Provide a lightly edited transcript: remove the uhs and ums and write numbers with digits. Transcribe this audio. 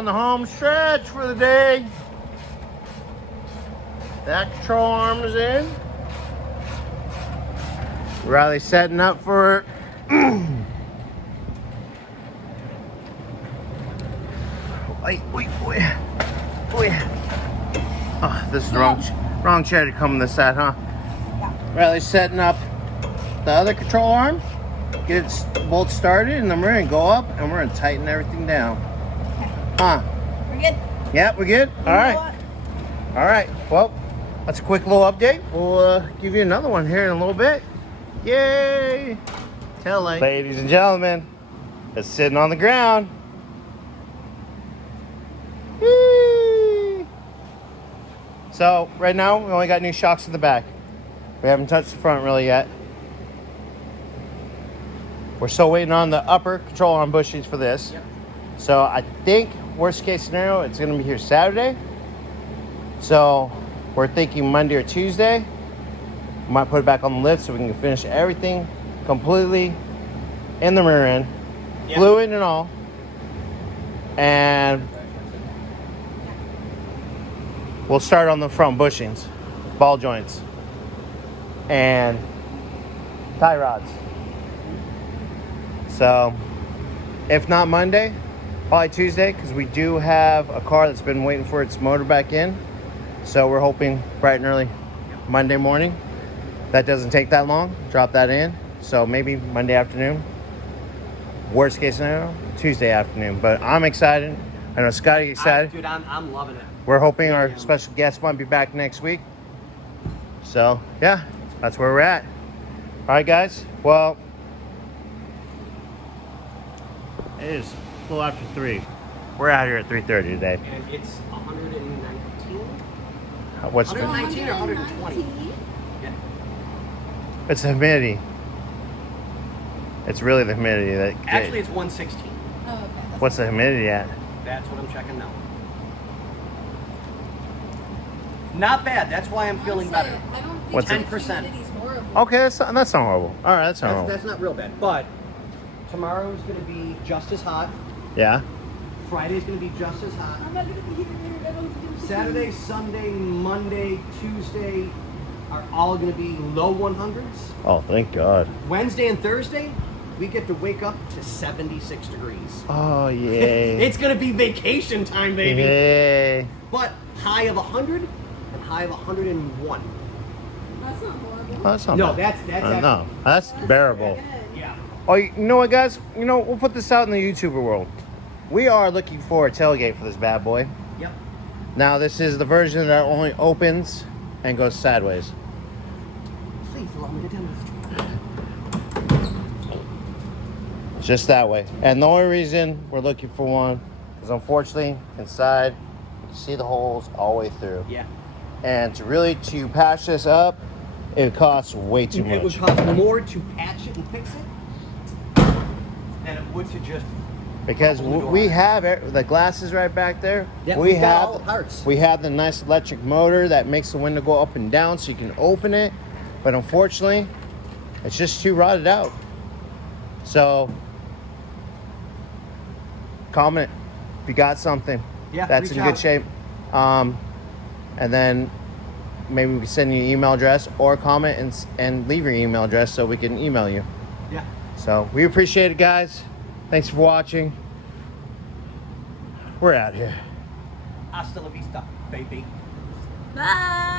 on the home stretch for the day. That control arm is in. Riley's setting up for wait. Oh, this is the wrong chair to come on this side, huh? Yeah. Riley's setting up the other control arm. Get it bolt started, and then we're gonna go up and we're gonna tighten everything down. Okay. Huh? We're good? Yeah, we're good? All right. All right. Well, that's a quick little update. We'll give you another one here in a little bit. Yay! Tail light. Ladies and gentlemen, it's sitting on the ground. Whee! So, right now, we only got new shocks in the back. We haven't touched the front really yet. We're still waiting on the upper control arm bushings for this. Yep. So, I think, worst case scenario, it's going to be here Saturday. So, we're thinking Monday or Tuesday. We might put it back on the lift so we can finish everything completely in the rear end. Yep. Fluid and all. And we'll start on the front bushings, ball joints, and tie rods. So, if not Monday, probably Tuesday, because we do have a car that's been waiting for its motor back in. So we're hoping bright and early Monday morning. That doesn't take that long. Drop that in. So maybe Monday afternoon. Worst case scenario, Tuesday afternoon. But I'm excited. I know Scotty's excited. Dude, I'm loving it. We're hoping our special guest might be back next week. So, yeah, that's where we're at. All right, guys. Well, it is a little after 3. We're out here at 3:30 today. And it's 119? What's 119 or 120? Yeah. It's the humidity. It's really the humidity that. Actually, it's 116. Oh, okay. What's the humidity at? That's what I'm checking now. Not bad. That's why I'm feeling better. I don't think What's it? 10%. humidity's horrible. Okay, that's not horrible. All right, that's not horrible. That's not real bad. But tomorrow's going to be just as hot. Yeah. Friday's going to be just as hot. I'm not gonna be here. I don't do Saturday, Sunday, Monday, Tuesday are all going to be low 100s. Oh, thank God. Wednesday and Thursday, we get to wake up to 76 degrees. Oh, yay. It's going to be vacation time, baby. Yay. But high of 100 and high of 101. That's not horrible. Oh, that's not No, bad. that's no, that's bearable. Good. Yeah. Oh, you know what, guys? You know, we'll put this out in the YouTuber world. We are looking for a tailgate for this bad boy. Yep. Now, this is the version that only opens and goes sideways. Please allow me to demonstrate. It's just that way. And the only reason we're looking for one is, unfortunately, inside, you can see the holes all the way through. Yeah. And to patch this up, it costs way too much. It would cost more to patch it and fix it than it would to just. Because we have the glasses right back there. Yeah, we we've got have all the parts. We have the nice electric motor that makes the window go up and down so you can open it. But unfortunately, it's just too rotted out. So, comment if you got something Yeah, that's reach in good out. shape. And then maybe we can send you an email address, or comment and leave your email address so we can email you. Yeah. So we appreciate it, guys. Thanks for watching. We're out here. Hasta la vista, baby. Bye.